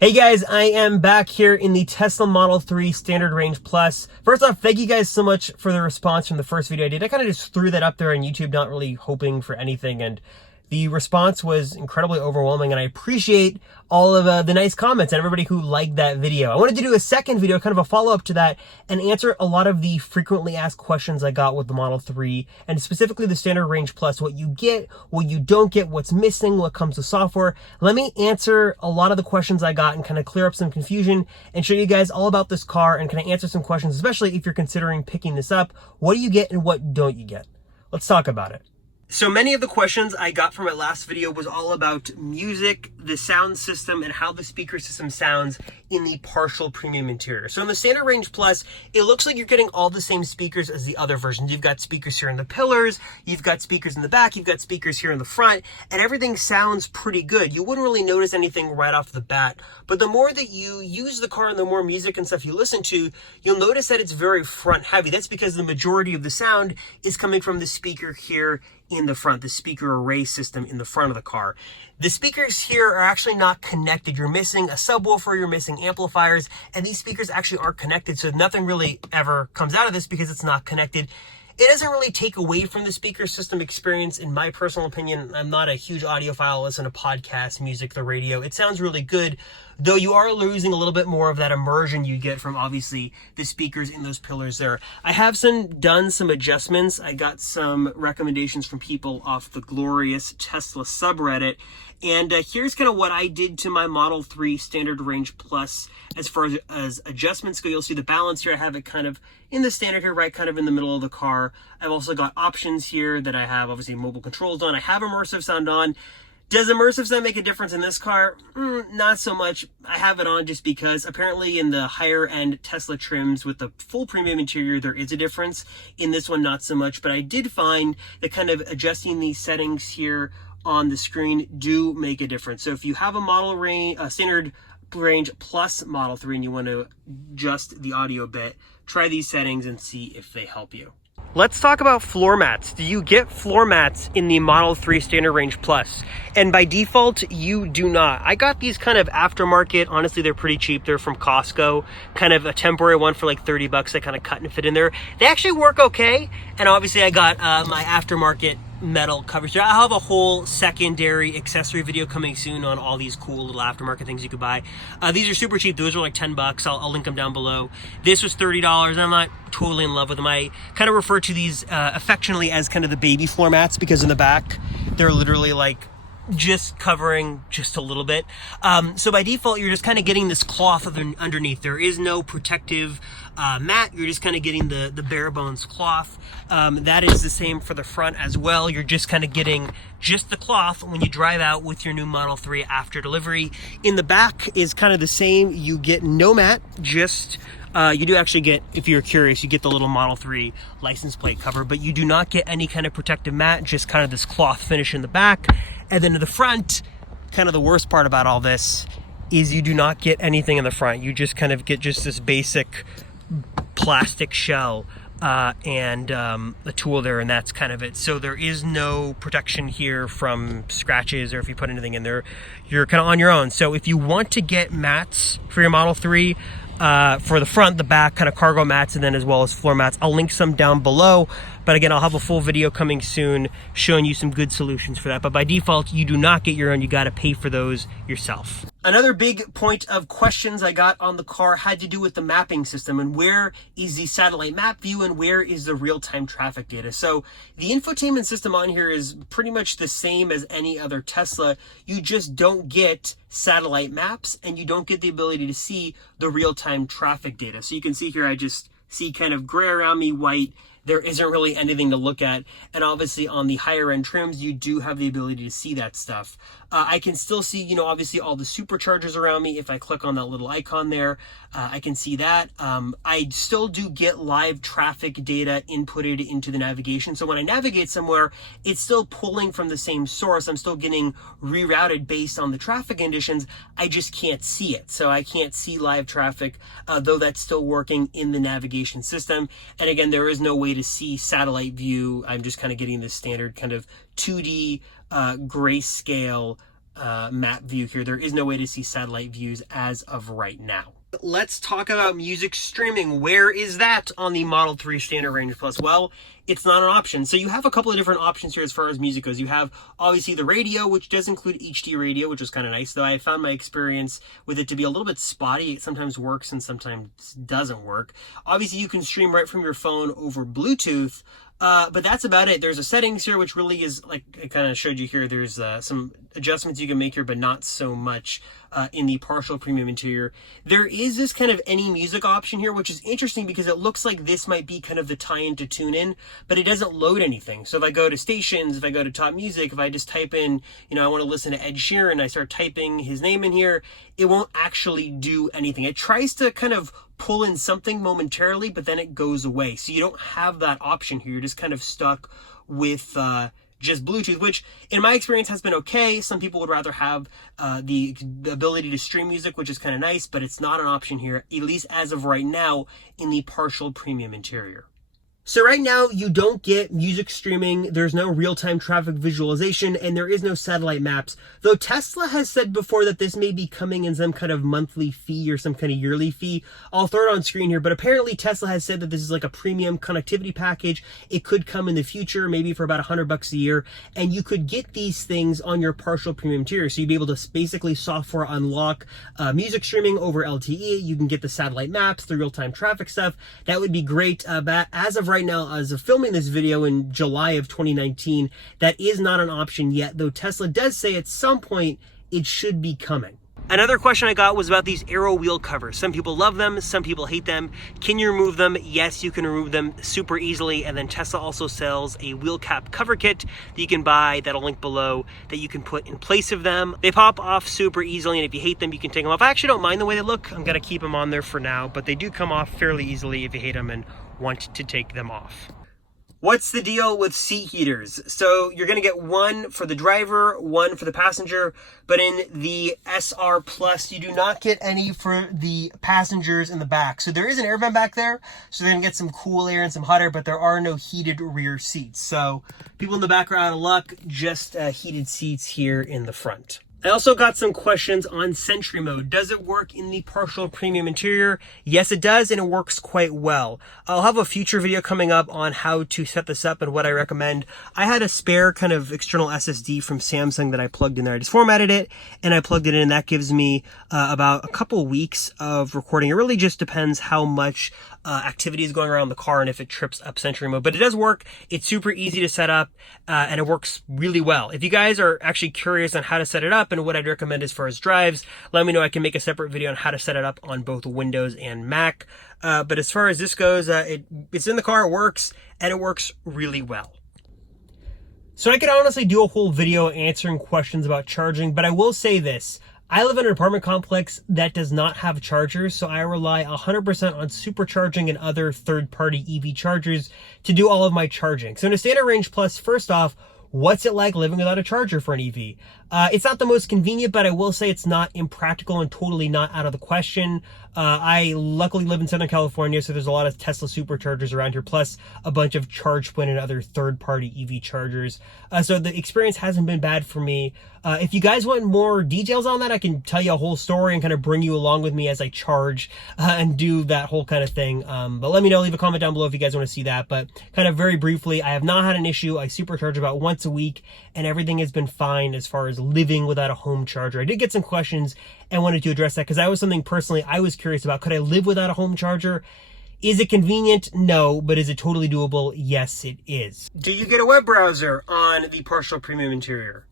Hey guys, I am back here in the Tesla Model 3 Standard Range Plus. First off, thank you guys so much for the response from the first video I did. I kind of just threw that up there on YouTube, not really hoping for anything, and the response was incredibly overwhelming, and I appreciate all of the nice comments and everybody who liked that video. I wanted to do a second video, kind of a follow-up to that, and answer a lot of the frequently asked questions I got with the Model 3, and specifically the Standard Range Plus, what you get, what you don't get, what's missing, what comes with software. Let me answer a lot of the questions I got and kind of clear up some confusion and show you guys all about this car and kind of answer some questions, especially if you're considering picking this up. What do you get and what don't you get? Let's talk about it. So many of the questions I got from my last video was all about music, the sound system, and how the speaker system sounds in the partial premium interior. So in the Standard Range Plus, it looks like you're getting all the same speakers as the other versions. You've got speakers here in the pillars, you've got speakers in the back, you've got speakers here in the front, and everything sounds pretty good. You wouldn't really notice anything right off the bat, but the more that you use the car and the more music and stuff you listen to, you'll notice that it's very front heavy. That's because the majority of the sound is coming from the speaker here in the front, the speaker array system in the front of the car. The speakers here are actually not connected. You're missing a subwoofer, you're missing amplifiers, and these speakers actually aren't connected, so nothing really ever comes out of this because it's not connected. It doesn't really take away from the speaker system experience, in my personal opinion. I'm not a huge audiophile, listen to podcasts, music, the radio. It sounds really good, though you are losing a little bit more of that immersion you get from, obviously, the speakers in those pillars there. I have done some adjustments. I got some recommendations from people off the glorious Tesla subreddit, and here's kind of what I did to my Model 3 Standard Range Plus as far as adjustments go. You'll see the balance here. I have it kind of in the standard here, right kind of in the middle of the car. I've also got options here that I have, obviously, mobile controls on. I have immersive sound on. Does immersive sound make a difference in this car? Not so much. I have it on just because apparently in the higher end Tesla trims with the full premium interior, there is a difference. In this one, not so much, but I did find that kind of adjusting these settings here on the screen do make a difference. So if you have a Standard Range Plus Model 3 and you want to adjust the audio a bit, try these settings and see if they help you. Let's talk about floor mats. Do you get floor mats in the Model 3 Standard Range Plus? And by default, you do not. I got these kind of aftermarket. Honestly, they're pretty cheap. They're from Costco. Kind of a temporary one for like 30 bucks. They kind of cut and fit in there. They actually work okay. And obviously, I got my aftermarket metal covers here. I'll have a whole secondary accessory video coming soon on all these cool little aftermarket things you could buy. These are super cheap. Those are like 10 bucks. I'll link them down below. This was $30. I'm not totally in love with them. I kind of refer to these affectionately as kind of the baby floor mats because in the back, they're literally like just covering just a little bit. So by default, you're just kind of getting this cloth underneath. There is no protective mat. You're just kind of getting the bare bones cloth. That is the same for the front as well. You're just kind of getting just the cloth when you drive out with your new Model 3 after delivery. In the back is kind of the same. You get no mat, just you do actually get, if you're curious, you get the little Model 3 license plate cover, but you do not get any kind of protective mat, just kind of this cloth finish in the back. And then to the front, kind of the worst part about all this is you do not get anything in the front. You just kind of get just this basic plastic shell and a tool there, and that's kind of it. So there is no protection here from scratches, or if you put anything in there, you're kind of on your own. So if you want to get mats for your Model 3, for the front, the back, kind of cargo mats, and then as well as floor mats, I'll link some down below. But again, I'll have a full video coming soon showing you some good solutions for that. But by default, you do not get your own. You got to pay for those yourself. Another big point of questions I got on the car had to do with the mapping system and where is the satellite map view and where is the real-time traffic data. So the infotainment system on here is pretty much the same as any other Tesla. You just don't get satellite maps and you don't get the ability to see the real-time traffic data. So you can see here, I just see kind of gray around me, white. There isn't really anything to look at. And obviously on the higher end trims, you do have the ability to see that stuff. I can still see, obviously all the superchargers around me. If I click on that little icon there, I can see that. I still do get live traffic data inputted into the navigation. So when I navigate somewhere, it's still pulling from the same source. I'm still getting rerouted based on the traffic conditions. I just can't see it. So I can't see live traffic, though that's still working in the navigation system. And again, there is no way to see satellite view. I'm just kind of getting this standard kind of 2D grayscale map view here. There is no way to see satellite views as of right now. Let's talk about music streaming. Where is that on the Model 3 Standard Range Plus? Well, it's not an option. So you have a couple of different options here as far as music goes. You have obviously the radio, which does include HD radio, which is kind of nice, though I found my experience with it to be a little bit spotty. It sometimes works and sometimes doesn't work. Obviously, you can stream right from your phone over Bluetooth, but that's about it. There's a settings here, which really is, like I kind of showed you here, there's some adjustments you can make here, but not so much in the partial premium interior. There is this kind of any music option here, which is interesting because it looks like this might be kind of the tie-in to tune in, but it doesn't load anything. So if I go to stations, if I go to top music, if I just type in, you know, I want to listen to Ed Sheeran, I start typing his name in here, it won't actually do anything. It tries to kind of pull in something momentarily, but then it goes away. So you don't have that option here. You're just kind of stuck with just Bluetooth, which in my experience has been okay. Some people would rather have the ability to stream music, which is kind of nice, but it's not an option here, at least as of right now, in the partial premium interior. So right now, you don't get music streaming, there's no real-time traffic visualization, and there is no satellite maps. Though Tesla has said before that this may be coming in some kind of monthly fee or some kind of yearly fee. I'll throw it on screen here, but apparently Tesla has said that this is like a premium connectivity package. It could come in the future, maybe for about $100 a year, and you could get these things on your partial premium tier. So you'd be able to basically software unlock music streaming over LTE. You can get the satellite maps, the real-time traffic stuff. That would be great, but as of right now, as of filming this video in July of 2019, that is not an option yet, though Tesla does say at some point it should be coming. Another question I got was about these Aero wheel covers. Some people love them, some people hate them. Can you remove them? Yes, you can remove them super easily. And then Tesla also sells a wheel cap cover kit that you can buy, that'll link below, that you can put in place of them. They pop off super easily, and if you hate them, you can take them off. I actually don't mind the way they look. I'm gonna keep them on there for now, but they do come off fairly easily if you hate them and want to take them off. What's the deal with seat heaters? So you're going to get one for the driver, one for the passenger, but in the SR Plus, you do not get any for the passengers in the back. So there is an air vent back there, so they're going to get some cool air and some hot air, but there are no heated rear seats. So people in the back are out of luck, just heated seats here in the front. I also got some questions on Sentry Mode. Does it work in the partial premium interior? Yes, it does, and it works quite well. I'll have a future video coming up on how to set this up and what I recommend. I had a spare kind of external SSD from Samsung that I plugged in there. I just formatted it, and I plugged it in. That gives me about a couple weeks of recording. It really just depends how much activity is going around the car and if it trips up Sentry Mode. But it does work. It's super easy to set up, and it works really well. If you guys are actually curious on how to set it up and what I'd recommend as far as drives, let me know. I can make a separate video on how to set it up on both Windows and Mac. But as far as this goes, it's in the car, it works, and it works really well. So I could honestly do a whole video answering questions about charging, but I will say this. I live in an apartment complex that does not have chargers, so I rely 100% on SUPERCHARGING and other third-party EV chargers to do all of my charging. So in a Standard Range Plus, first off, what's it like living without a charger for an EV? It's not the most convenient, but I will say it's not impractical and totally not out of the question. I luckily live in Southern California, so there's a lot of Tesla superchargers around here, plus a bunch of ChargePoint and other third-party EV chargers. So the experience hasn't been bad for me. If you guys want more details on that, I can tell you a whole story and kind of bring you along with me as I charge and do that whole kind of thing. But let me know, leave a comment down below if you guys want to see that. But kind of very briefly, I have not had an issue. I supercharge about once a week, and everything has been fine as far as living without a home charger. I did get some questions and wanted to address that because that was something personally I was curious about. Could I live without a home charger? Is it convenient? No. But is it totally doable? Yes, it is. Do you get a web browser on the partial premium interior?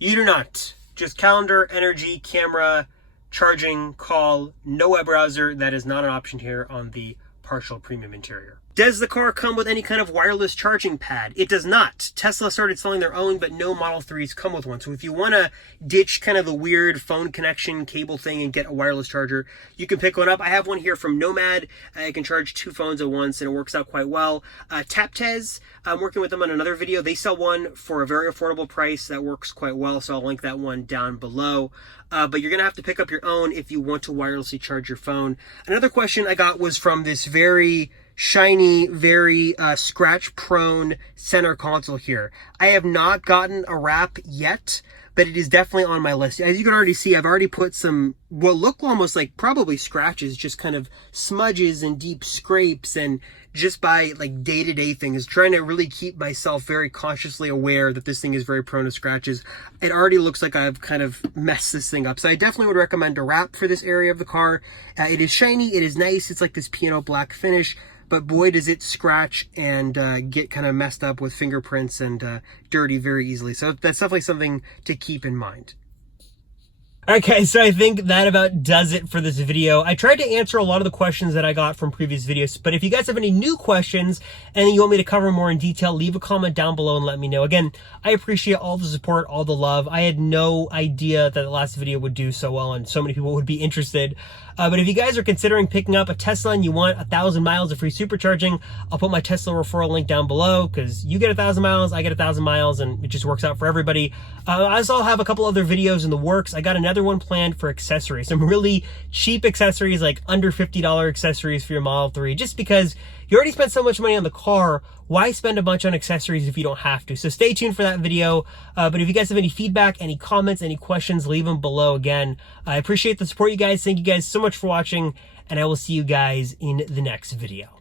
You do not. Just calendar, energy, camera, charging, call, no web browser. That is not an option here on the partial premium interior. Does the car come with any kind of wireless charging pad? It does not. Tesla started selling their own, but no Model 3s come with one. So if you want to ditch kind of the weird phone connection cable thing and get a wireless charger, you can pick one up. I have one here from Nomad. I can charge 2 phones at once, and it works out quite well. Taptez, I'm working with them on another video. They sell one for a very affordable price that works quite well, so I'll link that one down below. But you're going to have to pick up your own if you want to wirelessly charge your phone. Another question I got was from this very shiny, very scratch-prone center console here. I have not gotten a wrap yet, but it is definitely on my list. As you can already see, I've already put some what look almost like probably scratches, just kind of smudges and deep scrapes, and just by like day-to-day things, trying to really keep myself very consciously aware that this thing is very prone to scratches. It already looks like I've kind of messed this thing up. So I definitely would recommend a wrap for this area of the car. It is shiny, it is nice, it's like this piano black finish, but boy does it scratch and get kind of messed up with fingerprints and dirty very easily. So that's definitely something to keep in mind. Okay, so I think that about does it for this video. I tried to answer a lot of the questions that I got from previous videos, but if you guys have any new questions and you want me to cover more in detail, leave a comment down below and let me know. Again, I appreciate all the support, all the love. I had no idea that the last video would do so well and so many people would be interested. But if you guys are considering picking up a Tesla and you want 1,000 miles of free supercharging, I'll put my Tesla referral link down below, because you get 1,000 miles, I get 1,000 miles, and it just works out for everybody. I also have a couple other videos in the works. I got another one planned for accessories, some really cheap accessories, like under $50 accessories for your Model 3, just because you already spent so much money on the car. Why spend a bunch on accessories if you don't have to? So stay tuned for that video. But if you guys have any feedback, any comments, any questions, leave them below. Again, I appreciate the support, you guys. Thank you guys so much for watching, and I will see you guys in the next video.